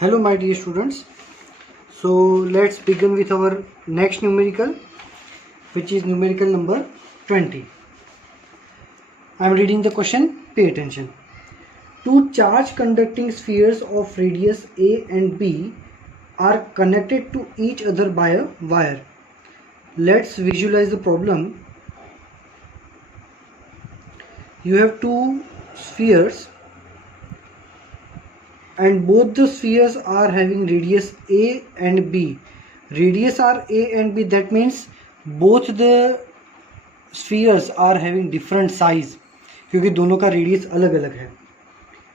Hello my dear students. So let's begin with our next numerical, which is numerical number 20. I am reading the question, pay attention. Two charge conducting spheres of radius A and B are connected to each other by a wire. Let's visualize the problem. You have two spheres and both the spheres are having radius A and B. Radius are A and B, that means both the spheres are having different size, क्योंकि दोनों का radius अलग अलग है.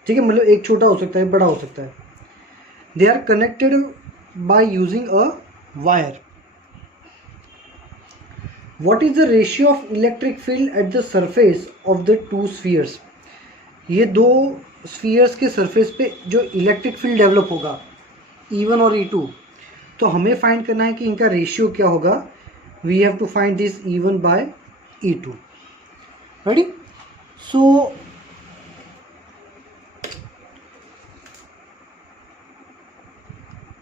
ठीक है, मतलब एक छोटा हो सकता है, बड़ा हो सकता है. They are connected by using a wire. What is the ratio of electric field at the surface of the two spheres? ये दो स्फीयर्स के सरफेस पे जो इलेक्ट्रिक फील्ड डेवलप होगा E1 और E2, तो हमें फाइंड करना है कि इनका रेशियो क्या होगा. We have to find this E1 by E2. Ready? So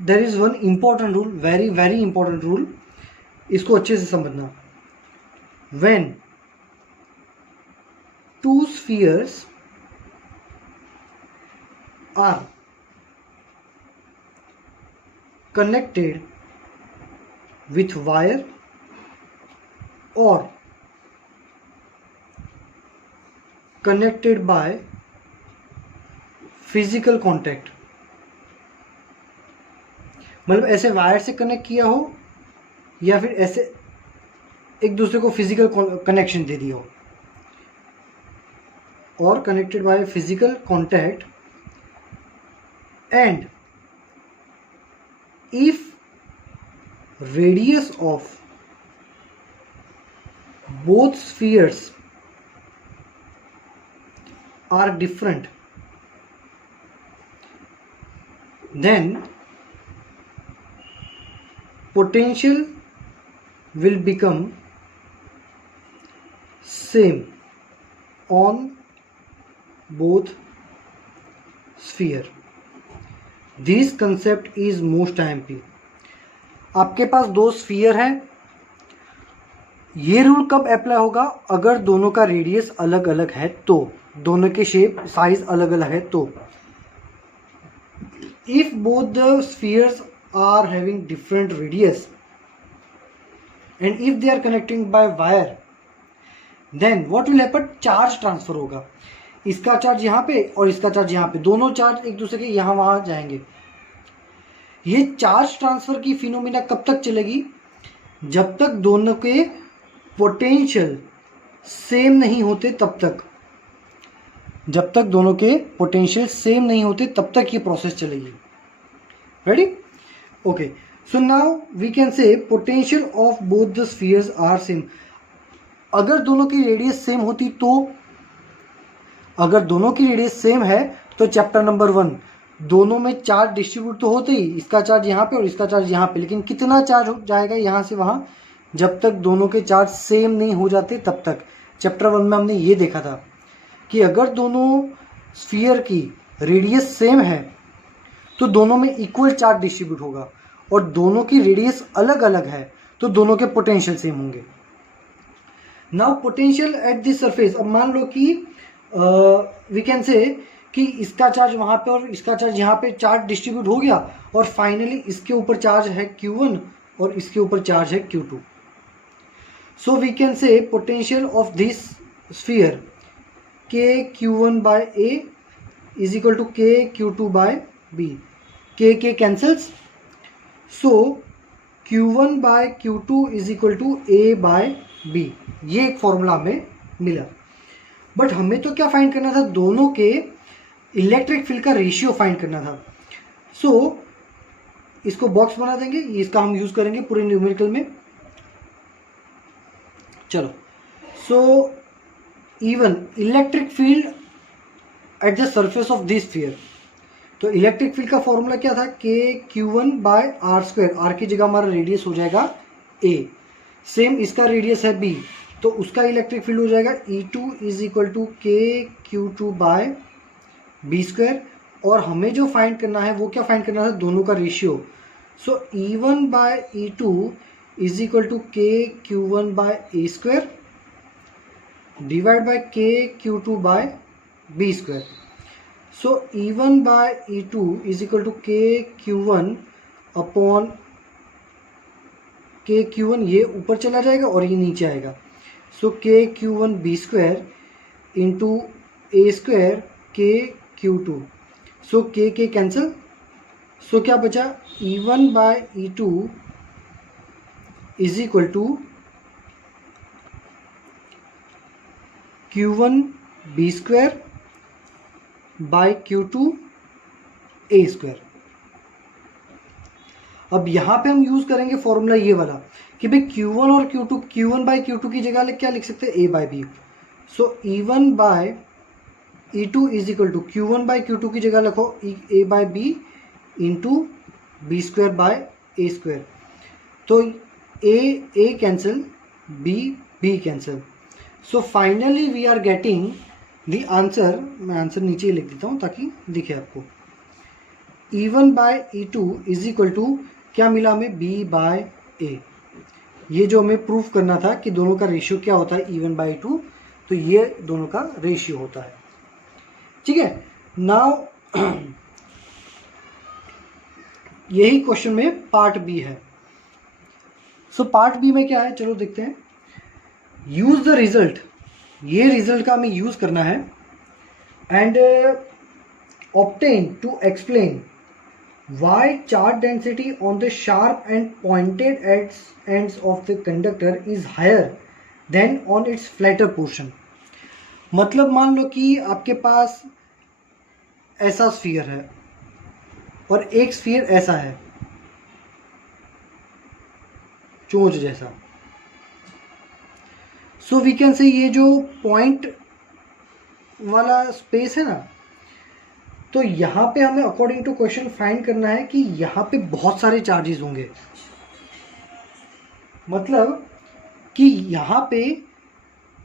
there is one important rule, very very important rule. इसको अच्छे से समझना. When two spheres are connected with wire or connected by physical contact, मतलब ऐसे wire से connect किया हो या फिर ऐसे एक दूसरे को फिजिकल कनेक्शन दे दिया हो, और connected by physical contact. And if radius of both spheres are different, then potential will become same on both sphere. This concept is most IMP. आपके पास दो स्फीयर हैं. ये रूल कब अप्लाई होगा? अगर दोनों का रेडियस अलग अलग है तो, दोनों के शेप साइज अलग अलग है तो. If both the spheres are having different radius and if they are connecting by wire, then what will happen? Charge transfer होगा. इसका चार्ज यहाँ पे और इसका चार्ज यहाँ पे, दोनों चार्ज एक दूसरे के यहाँ वहाँ जाएंगे. ये चार्ज ट्रांसफर की फिनोमिना कब तक चलेगी? जब तक दोनों के पोटेंशियल सेम नहीं होते तब तक. जब तक दोनों के पोटेंशियल सेम नहीं होते तब तक ये प्रोसेस चलेगी. Ready? Okay. So now we can say potential of both the spheres are same. अगर दोनों की रेडियस सेम होती तो, अगर दोनों की रेडियस सेम है तो चैप्टर नंबर 1, दोनों में चार्ज डिस्ट्रीब्यूट तो होते ही, इसका चार्ज यहाँ पे और इसका चार्ज यहाँ पे, लेकिन कितना चार्ज हो जाएगा यहाँ से वहाँ? जब तक दोनों के चार्ज सेम नहीं हो जाते तब तक. चैप्टर 1 में हमने ये देखा था कि अगर दोनों स्फीयर की रेडियस सेम है तो दोनों में इक्वल चार्ज डिस्ट्रीब्यूट होगा, और दोनों की रेडियस अलग अलग है तो दोनों के पोटेंशियल सेम होंगे. Now potential at this surface. अब मान लो कि वी कैन से कि इसका चार्ज वहाँ पे और इसका चार्ज यहाँ पे चार्ज डिस्ट्रीब्यूट हो गया, और फाइनली इसके ऊपर चार्ज है Q1 और इसके ऊपर चार्ज है Q2. So we can say potential of this sphere KQ1 by A is equal to KQ2 by B. K cancels, so Q1 by Q2 is equal to A by B. ये एक formula हमें मिला. But हमें तो क्या find करना था? दोनों के इलेक्ट्रिक फील्ड का रेशियो फाइंड करना था. सो इसको बॉक्स बना देंगे, इसका हम यूज करेंगे पूरे न्यूमेरिकल में. चलो. So even electric field at the surface of this sphere. तो इलेक्ट्रिक फील्ड का फॉर्मूला क्या था? KQ1 bye R². आर की जगह हमारा रेडियस हो जाएगा A. सेम इसका रेडियस है B, तो उसका इलेक्ट्रिक फील्ड हो जाएगा E2 is equal to KQ2 bye B². और हमें जो फाइंड करना है वो क्या फाइंड करना है, दोनों का ratio. So E1 by E2 is equal to KQ1 by A square divide by KQ2 by B square. So E1 by E2 is equal to KQ1 upon KQ1, ये ऊपर चला जाएगा और ये नीचे आएगा। So KQ1 B square into A square KQ2। So K cancel. So क्या बचा, E1 by E2 is equal to Q1 B square by Q2 A square. अब यहाँ पे हम यूज करेंगे फॉर्मूला ये वाला कि भाई Q1 और Q2, Q1 बाय Q2 की जगह क्या लिख सकते हैं, A by B। So E1 by E2 is equal to Q1 by Q2 की जगह लिखो A by B into B square by A square. तो A cancel, B cancel. So finally we are getting the answer. मैं answer नीचे ही लिख देता हूँ ताकि दिखे आपको। E1 by E2 is equal to क्या मिला हमें, B बाय A। ये जो हमें प्रूफ करना था कि दोनों का रेशियो क्या होता है, E1 बाय E2, तो ये दोनों का रेशियो होता है। ठीक है, नाउ यही क्वेश्चन में पार्ट बी है। सो पार्ट बी में क्या है, चलो देखते हैं। यूज द रिजल्ट, ये रिजल्ट का हमें यूज करना है and obtain to explain why charge density on the sharp and pointed ends of the conductor is higher than on its flatter portion। मतलब मान लो कि आपके पास ऐसा स्फीयर है और एक स्फीयर ऐसा है, चोंच जैसा। सो वी कैन से ये जो पॉइंट वाला स्पेस है ना, तो यहाँ पे हमें अकॉर्डिंग टू क्वेश्चन फाइंड करना है कि यहाँ पे बहुत सारे चार्जेस होंगे। मतलब कि यहाँ पे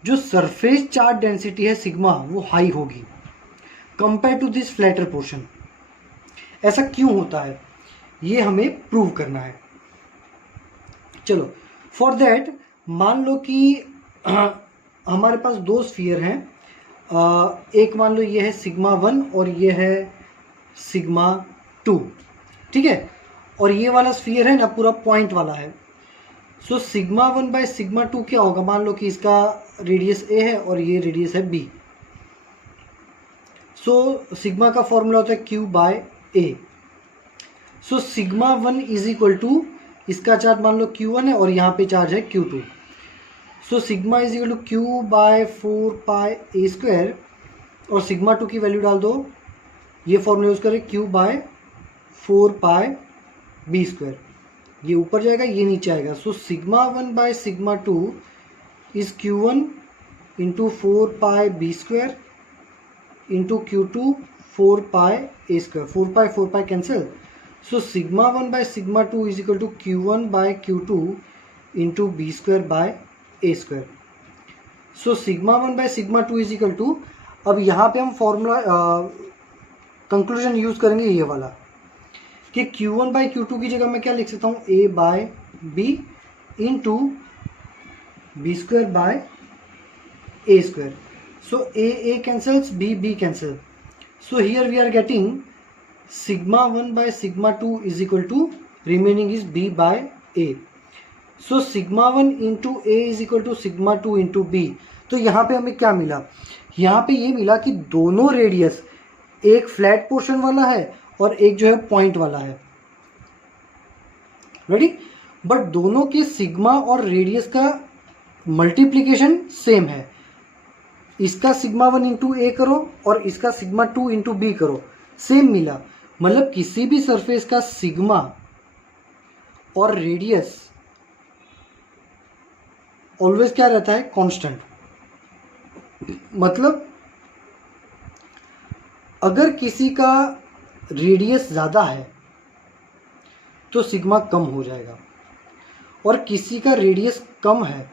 जो सरफेस चार्ज डेंसिटी है सिग्मा वो हाई होगी compare to this flatter portion. ऐसा क्यों होता है ये हमें प्रूव करना है। चलो फॉर दैट मान लो कि हमारे पास दो स्फीयर हैं। एक मान लो ये है सिग्मा 1 और ये है सिग्मा 2, ठीक है। और ये वाला स्फीयर है ना पूरा पॉइंट वाला है। सो सिग्मा 1 बाय सिग्मा 2 क्या होगा, मान लो कि इसका रेडियस ए है और ये रेडियस है बी। सो सिग्मा का फॉर्मूला होता है Q by A. So sigma 1 is equal to, इसका चार्ज मान लो Q1 है और यहाँ पे चार्ज है Q2। So sigma is equal to Q by 4 pi A square और सिग्मा 2 की वैल्यू डाल दो, ये फॉर्मूला यूज करें Q by 4 pi B square. ये ऊपर जाएगा ये नीचे आएगा। So sigma 1 by sigma 2 is Q1 into 4 pi B square into Q2 4 pi A square. 4 pi cancel. So sigma 1 by sigma 2 is equal to Q1 by Q2 into B square by A square. So sigma 1 by sigma 2 is equal to, अब यहाँ पे हम formula conclusion use करेंगे ये वाला कि Q1 by Q2 की जगह मैं क्या लिख सकता हूँ, a by b into B square by A square. So a cancels, b cancel. So here we are getting sigma 1 by sigma 2 is equal to remaining is b by A. So sigma 1 into a is equal to sigma 2 into b. तो यहाँ पे हमें क्या मिला, यहाँ पे ये मिला कि दोनों रेडियस, एक फ्लैट पोर्शन वाला है और एक जो है पॉइंट वाला है, रेडी। बट दोनों के सिग्मा और रेडियस का मल्टीप्लीकेशन सेम है। इसका सिग्मा 1 इंटू ए करो और इसका सिग्मा 2 इंटू बी करो, सेम मिला। मतलब किसी भी सरफेस का सिग्मा और रेडियस ऑलवेज क्या रहता है, कांस्टेंट। मतलब अगर किसी का रेडियस ज़्यादा है तो सिग्मा कम हो जाएगा और किसी का रेडियस कम है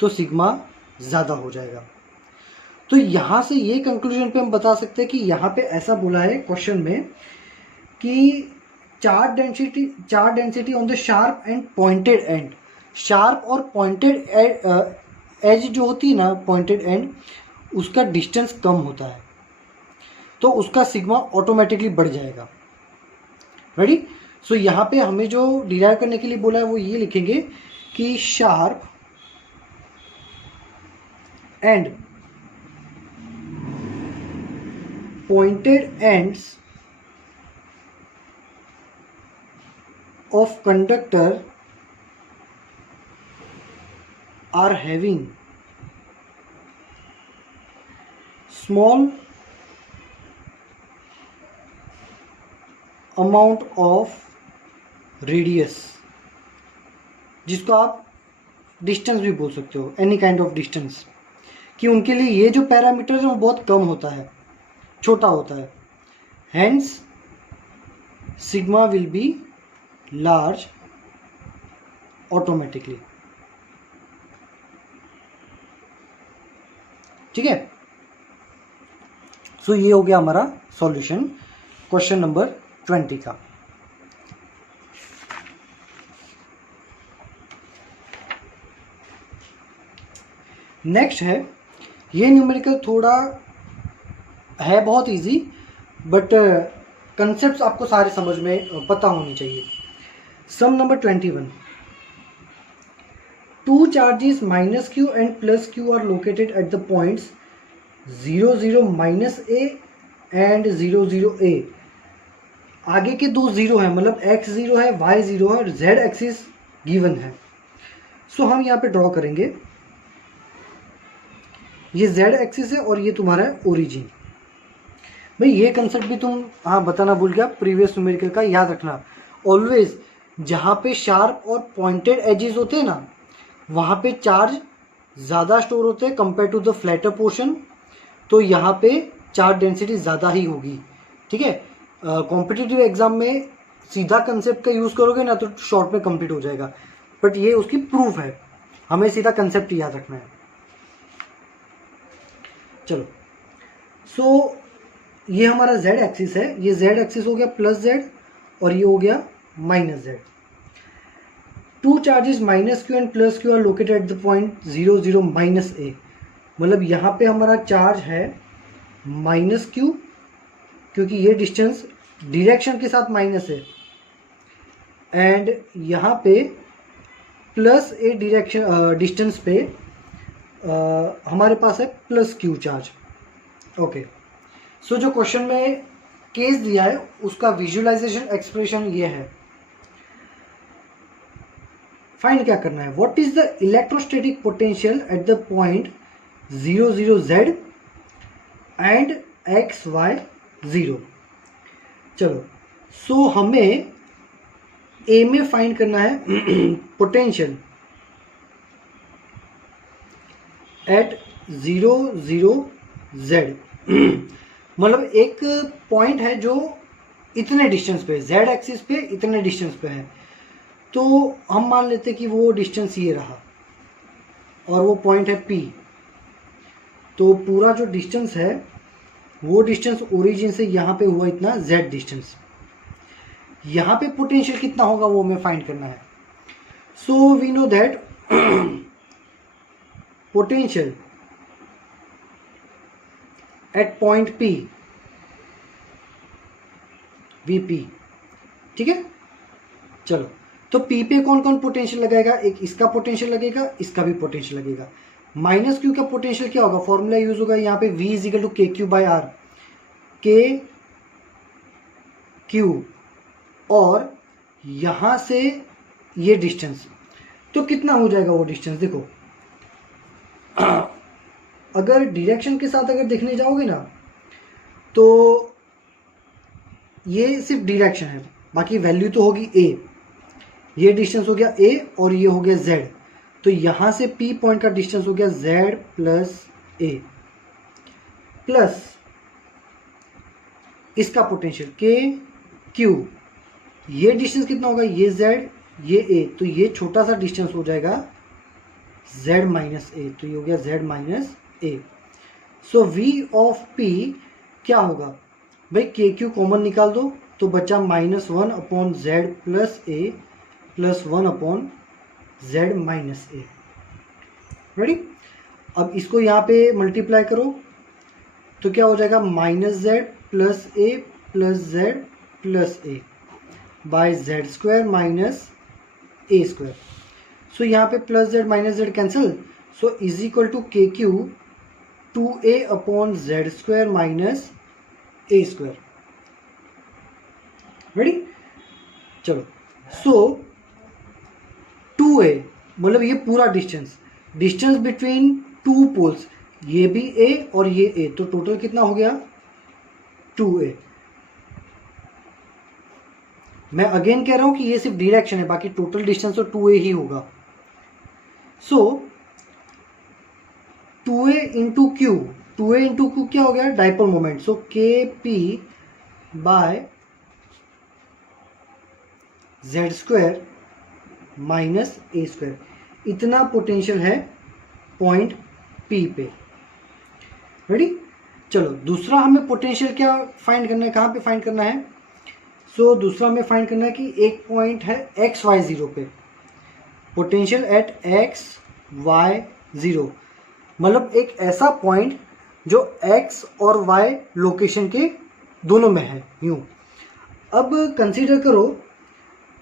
तो सिग्मा ज़्यादा हो जाएगा। तो यहाँ से ये कंक्लूजन पे हम बता सकते हैं कि यहाँ पे ऐसा बोला है क्वेश्चन में कि charge density on the sharp and pointed and, sharp और पॉइंटेड एज जो होती है ना, पॉइंटेड एंड, उसका डिस्टेंस कम होता है, तो उसका सिग्मा ऑटोमेटिकली बढ़ जाएगा। रेडी? सो यहाँ पे हमें जो डिराइव करने के लिए बोला है वो ये लिखेंगे कि sharp and pointed ends of conductor are having small amount of radius, जिसको आप डिस्टेंस भी बोल सकते हो, एनी काइंड ऑफ डिस्टेंस, कि उनके लिए ये जो पैरामीटर है वो बहुत कम होता है, छोटा होता है। Hence sigma will be large automatically. ठीक है? सो ये हो गया हमारा सॉल्यूशन क्वेश्चन नंबर 20 का। नेक्स्ट है, ये न्यूमेरिकल थोड़ा है बहुत इजी, बट कंसेप्ट्स आपको सारे समझ में पता होनी चाहिए। सम number 21, two charges minus q and plus q are located at the points 0 0 minus a and 0 0 a। आगे के दो जीरो है, मतलब x जीरो है, y जीरो है और z एक्सिस गिवन है। सो हम यहाँ पे ड्रॉ करेंगे, ये z एक्सिस है और ये तुम्हारा है ओरिजिन। भाई ये कंसेप्ट भी तुम बताना भूल गया प्रीवियस न्यूमेरिकल का, याद रखना ऑलवेज जहाँ पे शार्प और पॉइंटेड एजेस होते हैं ना, वहाँ पे चार्ज ज़्यादा स्टोर होते हैं compare to the flatter portion, तो यहाँ पे चार्ज डेंसिटी ज़्यादा ही होगी। ठीक है? कॉम्पिटिटिव एग्जाम में सीधा कंसेप्ट का यूज़ करोगे ना तो शॉर्ट में कंप्लीट हो जाएगा, बट ये उसकी प्रूफ है, हमें सीधा कंसेप्ट याद रखना है। चलो, सो ये हमारा z एक्सिस है, ये z एक्सिस हो गया प्लस z और ये हो गया minus z। Two charges minus q and plus q are located at the point 0 0 minus a, मतलब यहाँ पे हमारा चार्ज है माइनस क्यू, क्योंकि ये डिस्टेंस डायरेक्शन के साथ माइनस है, एंड यहाँ पे प्लस ए डायरेक्शन डिस्टेंस पे हमारे पास है प्लस क्यू चार्ज। ओके, सो जो क्वेश्चन में केस दिया है उसका विजुअलाइजेशन एक्सप्रेशन ये है। फाइंड क्या करना है, what is the electrostatic potential at the point 0 0 z and x y 0। चलो, सो हमें ए में फाइंड करना है पोटेंशियल एट 0 0 z। मतलब एक पॉइंट है जो इतने डिस्टेंस पे, z एक्सिस पे इतने डिस्टेंस पे है, तो हम मान लेते कि वो डिस्टेंस ये रहा और वो पॉइंट है P। तो पूरा जो डिस्टेंस है वो डिस्टेंस ओरिजिन से यहाँ पे हुआ इतना z डिस्टेंस। यहाँ पे पोटेंशियल कितना होगा वो हमें फाइंड करना है। So we know that potential at point P Vp। ठीक है? चलो, तो P पे कौन कौन पोटेंशियल लगाएगा, एक इसका पोटेंशियल लगेगा, इसका भी पोटेंशियल लगेगा। माइनस क्यू का पोटेंशियल क्या होगा, फॉर्मूला यूज होगा यहाँ पे V इज इक्वल टू के क्यू बाई आर, के क्यू, और यहाँ से ये डिस्टेंस, तो कितना हो जाएगा वो डिस्टेंस। देखो अगर डायरेक्शन के साथ अगर देखने जाओगे ना तो ये सिर्फ डायरेक्शन है, बाकी वैल्यू तो होगी a, ये डिस्टेंस हो गया a और ये हो गया z, तो यहाँ से P पॉइंट का डिस्टेंस हो गया z प्लस a, प्लस इसका पोटेंशियल के क्यू, ये डिस्टेंस कितना होगा, ये z ये a, तो ये छोटा सा डिस्टेंस हो जाएगा z माइनस a, तो ये हो गया z minus a। So v of p क्या होगा भाई, के क्यू कॉमन निकाल दो तो बचा -1/z plus a plus 1/z minus a। Ready? अब इसको यहाँ पे मल्टीप्लाई करो तो क्या हो जाएगा, -z plus a plus z plus a by z square minus a square. So यहाँ पे plus z minus z cancel, so is equal to के q 2a/z square minus a square. Ready? चलो, so 2a मतलब ये पूरा distance between two poles, ये भी a और ये a, तो टोटल कितना हो गया 2a। मैं अगेन कह रहा हूं कि ये सिर्फ डायरेक्शन है, बाकी टोटल डिस्टेंस तो 2a ही होगा। So 2a into q, 2a into q क्या हो गया, dipole moment. So k p by z square minus A square, इतना पोटेंशियल है पॉइंट पी पे। रेडी? चलो, दूसरा हमें पोटेंशियल क्या फाइंड करना है, कहाँ पे फाइंड करना है? सो दूसरा हमें फाइंड करना है कि एक पॉइंट है एक्स वाई जीरो पे, potential at X Y zero, मतलब एक ऐसा पॉइंट जो एक्स और वाई लोकेशन के दोनों में है, यूं। अब कंसीडर करो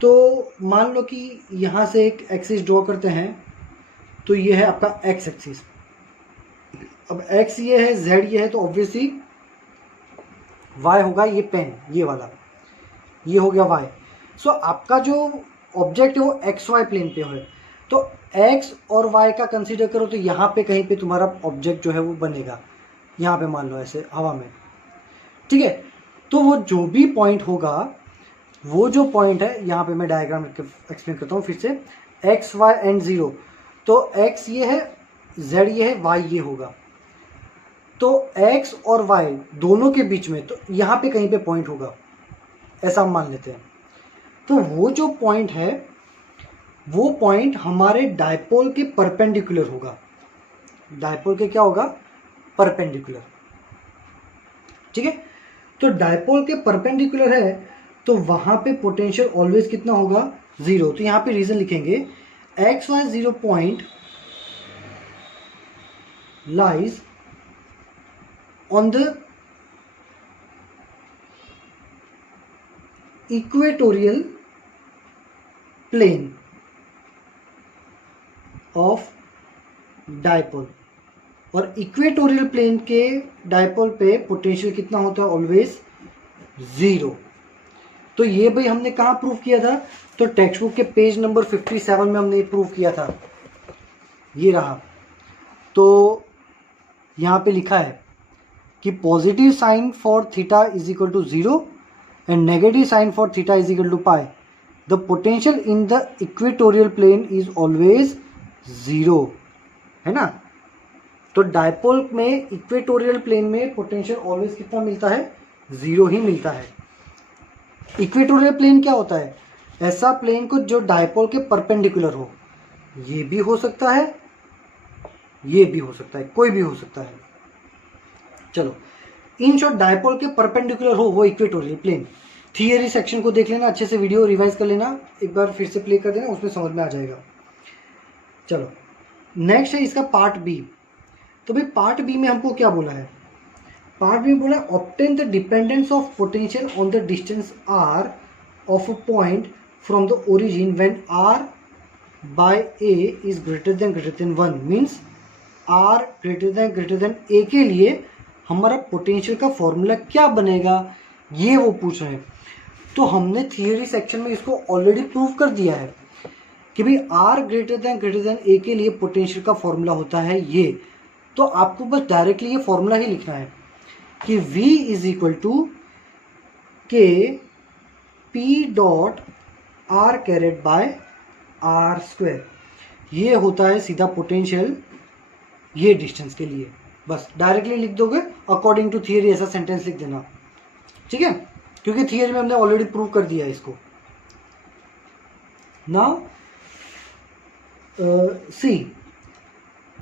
तो मान लो कि यहाँ से एक एक्सिस ड्रॉ करते हैं, तो ये है आपका एक्स एक्सिस। अब एक्स ये है, जेड ये है, तो ऑब्वियसली वाई होगा ये पेन, ये वाला, ये हो गया वाई। सो आपका जो ऑब्जेक्ट है वो एक्स वाई प्लेन पे है, तो एक्स और वाई का कंसीडर करो तो यहाँ पे कहीं पे तुम्हारा ऑब्जेक्ट जो है वो बनेगा, यहाँ पे मान लो ऐसे हवा में, ठीक है। तो वो जो भी पॉइंट होगा, वो जो पॉइंट है, यहाँ पे मैं डायग्राम एक्सप्लेन करता हूँ फिर से, एक्स वाई एंड जीरो, तो एक्स ये है, जेड ये है, वाई ये होगा, तो एक्स और वाई दोनों के बीच में तो यहाँ पे कहीं पे पॉइंट होगा, ऐसा हम मान लेते हैं। तो वो जो पॉइंट है, वो पॉइंट हमारे डायपोल के परपेंडिकुलर होगा, डायपोल के क्या होगा, परपेंडिकुलर, ठीक है। तो डायपोल के परपेंडिकुलर है तो वहां पे पोटेंशियल ऑलवेज कितना होगा, जीरो। तो यहाँ पे रीजन लिखेंगे, X Y zero point lies on the equatorial plane of dipole, और इक्वेटोरियल प्लेन के डायपोल पे पोटेंशियल कितना होता है, ऑलवेज जीरो। तो ये भाई हमने कहाँ प्रूव किया था, तो टेक्स्ट बुक के पेज नंबर 57 में हमने प्रूव किया था, ये रहा। तो यहाँ पे लिखा है कि positive sign for theta is equal to zero and negative sign for theta is equal to pi, the potential in the equatorial plane is always zero, है ना। तो डायपोल में इक्वेटोरियल प्लेन में पोटेंशियल ऑलवेज कितना मिलता है, zero ही मिलता है। इक्वेटोरियल प्लेन क्या होता है, ऐसा प्लेन को जो डायपोल के परपेंडिकुलर हो, ये भी हो सकता है, ये भी हो सकता है, कोई भी हो सकता है। चलो, इन शॉर्ट डायपोल के परपेंडिकुलर हो वो इक्वेटोरियल प्लेन। थियरी सेक्शन को देख लेना अच्छे से, वीडियो रिवाइज कर लेना, एक बार फिर से प्ले कर देना, उसमें समझ में आ जाएगा। चलो, नेक्स्ट है इसका पार्ट बी। तो भाई पार्ट बी में हमको क्या बोला है, पार्ट बी में बोला obtain the dependence of potential on the distance r of a point from the origin when r by a is greater than 1, means r greater than a के लिए हमारा पोटेंशियल का फॉर्मूला क्या बनेगा, ये वो पूछ रहे हैं। तो हमने थियरी सेक्शन में इसको ऑलरेडी प्रूव कर दिया है कि भाई आर ग्रेटर देन ए के लिए पोटेंशियल का फॉर्मूला होता है ये। तो आपको बस डायरेक्टली ये फॉर्मूला ही लिखना है कि V is equal to K P dot R caret by R square, ये होता है सीधा पोटेंशियल ये डिस्टेंस के लिए। बस डायरेक्टली लिख दोगे अकॉर्डिंग टू थियरी, ऐसा सेंटेंस लिख देना, ठीक है, क्योंकि थियरी में हमने ऑलरेडी प्रूव कर दिया है इसको। Now see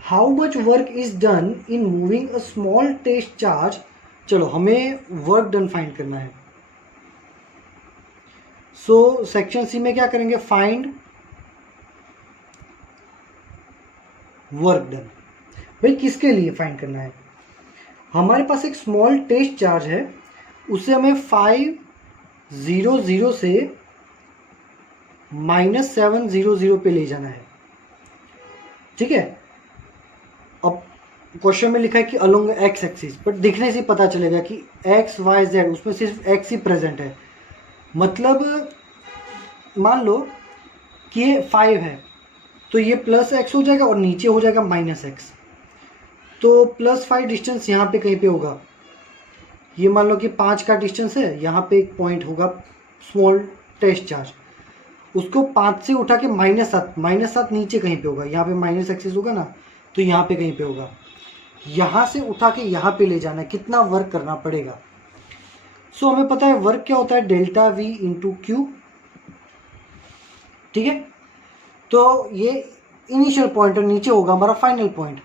how much work is done in moving a small test charge. चलो हमें वर्क डन फाइंड करना है। सो सेक्शन सी में क्या करेंगे, फाइंड वर्क डन। भाई किसके लिए फाइंड करना है, हमारे पास एक स्मॉल टेस्ट चार्ज है, उसे हमें 500 से -700 पे ले जाना है। ठीक है, अब क्वेश्चन में लिखा है कि अलोंग एक्स एक्सिस, बट दिखने से पता चलेगा कि एक्स वाई जेड उसमें सिर्फ एक्स ही प्रेजेंट है। मतलब मान लो कि ये 5 है तो ये +x हो जाएगा और नीचे हो जाएगा -x। तो +5 डिस्टेंस यहाँ पे कहीं पे होगा। ये मान लो कि 5 का डिस्टेंस है, यहाँ पे एक पॉइंट होगा स्मॉल टेस्ट चार्ज, उसको 5 से उठा के -7 नीचे कहीं पे होगा, यहाँ पे माइनस एक्सिस होगा ना, तो यहाँ पे कहीं पे होगा। यहाँ से उठा के यहाँ पे ले जाना है, कितना वर्क करना पड़ेगा। सो हमें पता है वर्क क्या होता है, डेल्टा V इंटू क्यू। ठीक है, तो ये इनिशियल पॉइंट और नीचे होगा हमारा फाइनल पॉइंट।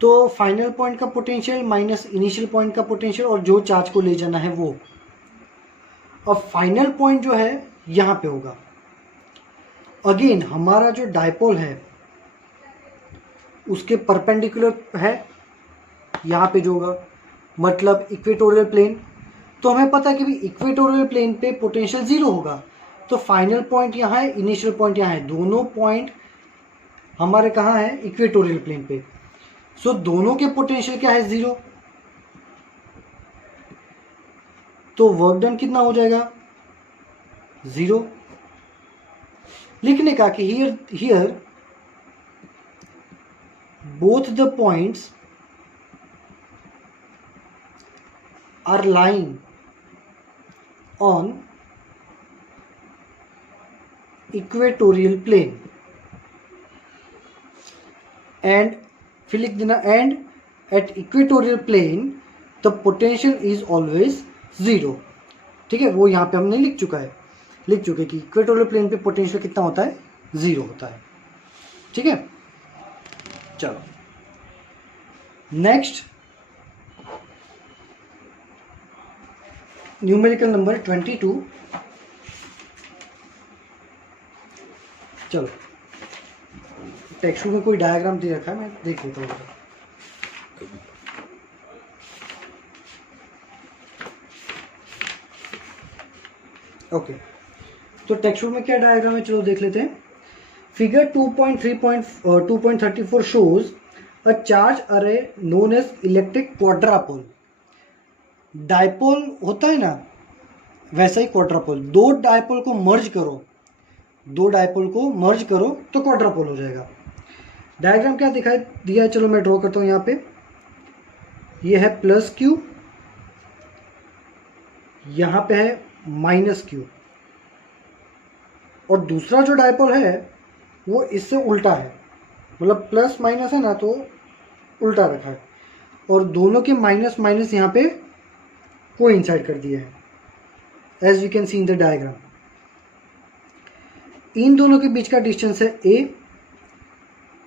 तो फाइनल पॉइंट का पोटेंशियल माइनस इनिशियल पॉइंट का पोटेंशियल, और जो चार्ज को ले जाना है वो। अब फाइनल पॉइंट जो है यहाँ पे होगा। अगेन हमारा जो डायपोल है उसके परपेंडिकुलर है यहाँ पे जो होगा, मतलब इक्वेटोरियल प्लेन। तो हमें पता है कि भी इक्वेटोरियल प्लेन पे पोटेंशियल 0 होगा। तो फाइनल पॉइंट यहाँ है, इनिशियल पॉइंट यहाँ है, दोनों पॉइंट हमारे कहाँ है, इक्वेटोरियल प्लेन पे। सो दोनों के पोटेंशियल क्या है, 0। तो वर्क डन कितना हो जाएगा, 0। लिखने का कि here both the points are lying on equatorial plane and फिर लिख देना and at equatorial plane the potential is always 0। ठीक है, वो यहाँ पे हमने लिख चुके कि इक्वेटोरियल प्लेन पे पोटेंशियल कितना होता है, 0 होता है। ठीक है, चलो नेक्स्ट न्यूमेरिकल नंबर 22। चलो टेक्स्ट में कोई डायग्राम दे रखा है, मैं देख लेता हूँ। ओके, तो टेक्स्ट में क्या डायग्राम है, चलो देख लेते हैं। Figure 2.34 shows a charge array known as electric quadrupole. Dipole होता है ना, वैसा ही क्वाड्रापोल। दो डायपोल को मर्ज करो तो क्वाड्रापोल हो जाएगा। डायग्राम क्या दिखाई दिया है, चलो मैं ड्रॉ करता हूँ। यहाँ पे ये है +q, यहाँ पे है -q, और दूसरा जो डायपोल है वो इससे उल्टा है, मतलब प्लस माइनस है ना, तो उल्टा रखा है, और दोनों के माइनस माइनस यहाँ पे कोइंसाइड कर दिया है, as we can see in the diagram. इन दोनों के बीच का डिस्टेंस है a,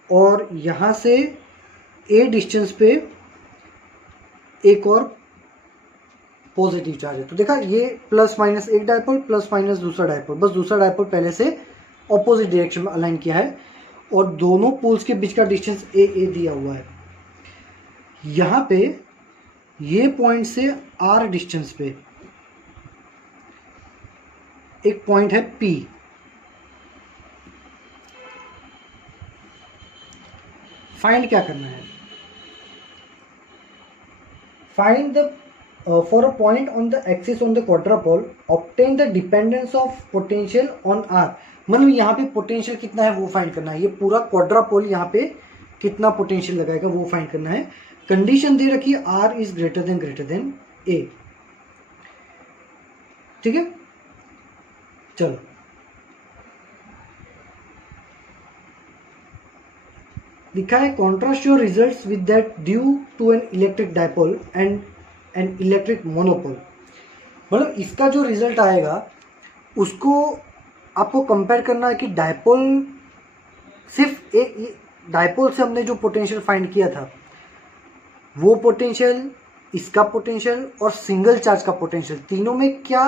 और यहाँ से a डिस्टेंस पे एक और पॉजिटिव चार्ज है। तो देखा, ये प्लस माइनस एक डायपोल, प्लस माइनस दूसरा डायपोल, बस दूसरा डायपोल पहले से ऑपोजिट डायरेक्शन में अलाइन किया है, और दोनों पोल्स के बीच का डिस्टेंस a दिया हुआ है। यहाँ पे ये पॉइंट से r डिस्टेंस पे एक पॉइंट है P। फाइंड क्या करना है, find the for a point on the axis on the quadrupole obtain the dependence of potential on r। मतलब यहाँ पे पोटेंशियल कितना है वो फाइंड करना है। ये पूरा क्वाड्रापोल यहाँ पे कितना पोटेंशियल लगाएगा वो फाइंड करना है। कंडीशन दे रखी है r is greater than a। ठीक है, चलो लिखा है contrast your results with that due to an electric dipole and an electric monopole. मतलब इसका जो रिजल्ट आएगा उसको आपको कंपेयर करना है कि डायपोल सिर्फ एक डायपोल से हमने जो पोटेंशियल फाइंड किया था वो पोटेंशियल, इसका पोटेंशियल और सिंगल चार्ज का पोटेंशियल, तीनों में क्या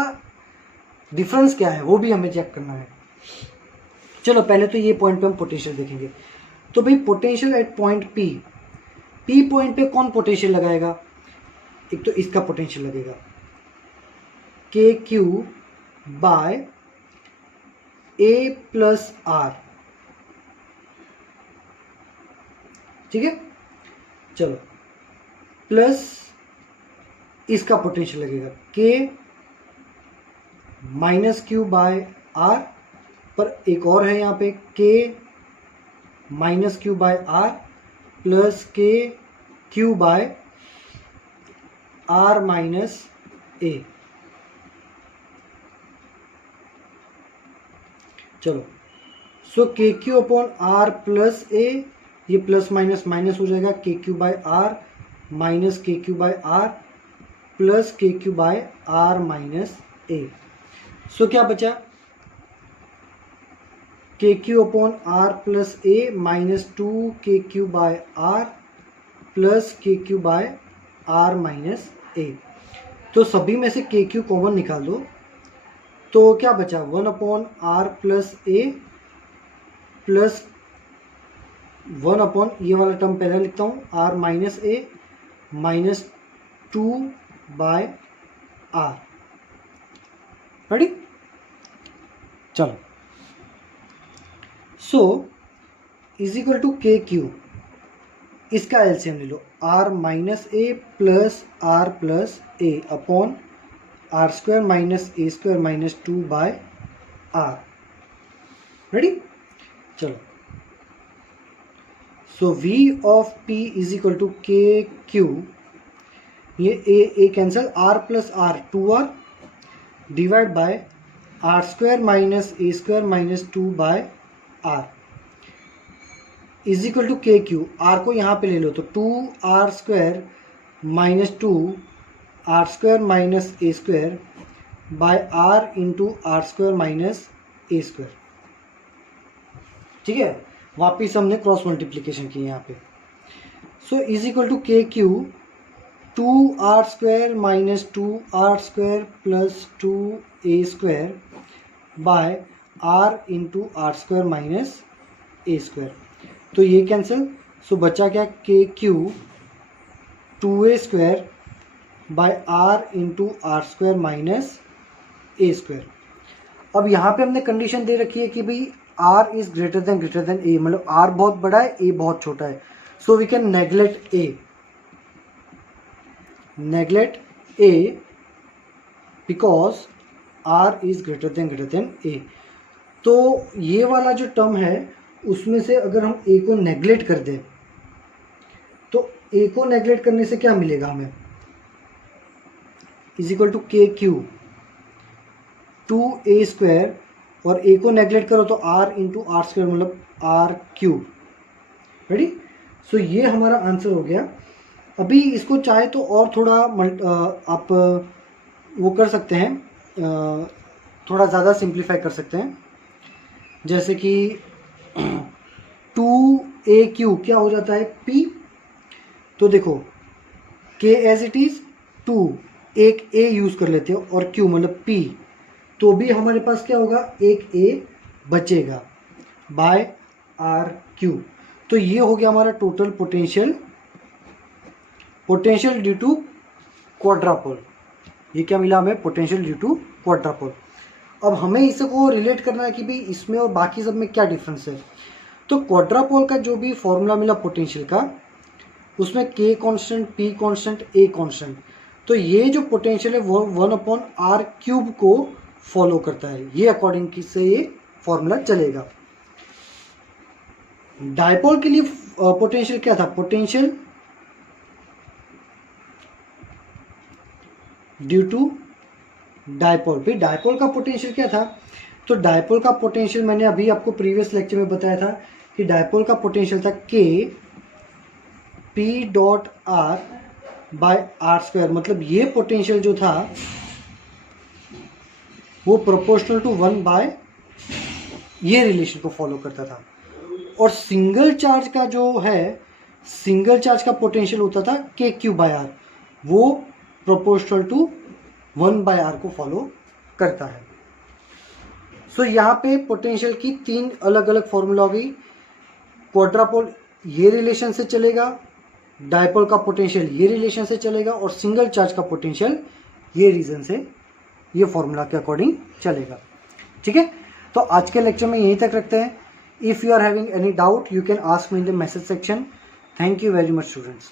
डिफरेंस क्या है वो भी हमें चेक करना है। चलो पहले तो ये पॉइंट पे हम पोटेंशियल देखेंगे। तो भाई potential at point P, P point पे कौन पोटेंशियल लगाएगा? एक तो इसका पोटेंशियल लगेगा K Q by A plus R, ठीक है। चलो प्लस इसका पोटेंशियल लगेगा के माइनस क्यू बाय आर, पर एक और है यहाँ पे K minus Q by R plus K Q by R minus A. चलो so K Q upon are plus A, ये प्लस माइनस माइनस हो जाएगा, K Q by R minus K Q by R plus K Q by R minus A. So क्या बचा? K Q upon are plus A minus 2 K Q by R plus K Q by R minus A. तो सभी में से के Q common निकाल दो, तो क्या बचा? 1 upon are plus a plus 1 upon, ये वाला टर्म पहले लिखता हूँ, r minus a minus 2 by r. Ready? चलो सो इज इक्वल टू के क्यू, इसका एलसीएम ले लो, r minus a plus r plus a upon r square minus A square minus 2 by r. Ready? चलो so V of P is equal to के q, ये a cancel, r plus are 2r divide by R square minus A square minus 2 by R is equal to के Q. R को यहाँ पे ले लो, तो 2r square minus 2 R square minus A square by R into R square minus A square, ठीक है। वापिस हमने क्रॉस मल्टीप्लीकेशन की यहाँ पे। सो इज इक्वल टू के Q 2r square minus 2r square plus 2a square by R into R square minus A square. तो ये कैंसिल, सो बचा क्या? K Q 2a square by R into R square minus A square. अब यहाँ पे हमने condition दे रखी है कि भाई r is greater than A, मतलब r बहुत बड़ा है, a बहुत छोटा है। So we can neglect a because r is greater than a। तो ये वाला जो टर्म है उसमें से अगर हम a को नेग्लेक्ट कर दें, तो a को नेग्लेक्ट करने से क्या मिलेगा हमें? इज इक्वल टू के क्यू 2a स्क्वायर, और a को नेग्लेक्ट करो तो r इंटू आर स्क्वायर मतलब r क्यूब। रेडी? सो ये हमारा आंसर हो गया। अभी इसको चाहे तो और थोड़ा आप वो कर सकते हैं, थोड़ा ज़्यादा सिंप्लीफाई कर सकते हैं, जैसे कि 2aq क्या हो जाता है? p। तो देखो k एज इट इज़ 2, एक a यूज़ कर लेते हो और q मतलब p, तो भी हमारे पास क्या होगा? एक a बचेगा बाय आर क्यू। तो ये हो गया हमारा total potential due to quadrupole. ये क्या मिला हमें? Potential due to quadrupole. अब हमें इसको रिलेट करना है कि भाई इसमें और बाकी सब में क्या डिफरेंस है। तो क्वाड्रापोल का जो भी फॉर्मूला मिला पोटेंशियल का, उसमें k constant, p constant, a constant, तो ये जो पोटेंशियल है वो 1/r क्यूब को फॉलो करता है। ये अकॉर्डिंग से ये फॉर्मूला चलेगा। डायपोल के लिए पोटेंशियल क्या था? Potential due to dipole. भाई डायपोल का पोटेंशियल क्या था? तो डायपोल का पोटेंशियल मैंने अभी आपको प्रीवियस लेक्चर में बताया था कि डायपोल का पोटेंशियल था k p dot r by R square. मतलब ये पोटेंशियल जो था वो प्रोपोर्शनल टू 1 बाय ये रिलेशन को फॉलो करता था। और सिंगल चार्ज का जो है, सिंगल चार्ज का पोटेंशियल होता था KQ/R, वो प्रोपोर्शनल टू 1/R को फॉलो करता है। सो यहाँ पे पोटेंशियल की 3 अलग अलग फॉर्मूला हो गई। क्वाड्रापोल ये रिलेशन से चलेगा, डायपोल का पोटेंशियल ये रिलेशन से चलेगा, और सिंगल चार्ज का पोटेंशियल ये रीजन से, ये फॉर्मूला के अकॉर्डिंग चलेगा। ठीक है, तो आज के लेक्चर में यहीं तक रखते हैं। If you are having any doubt you can ask me in the message section. Thank you very much students.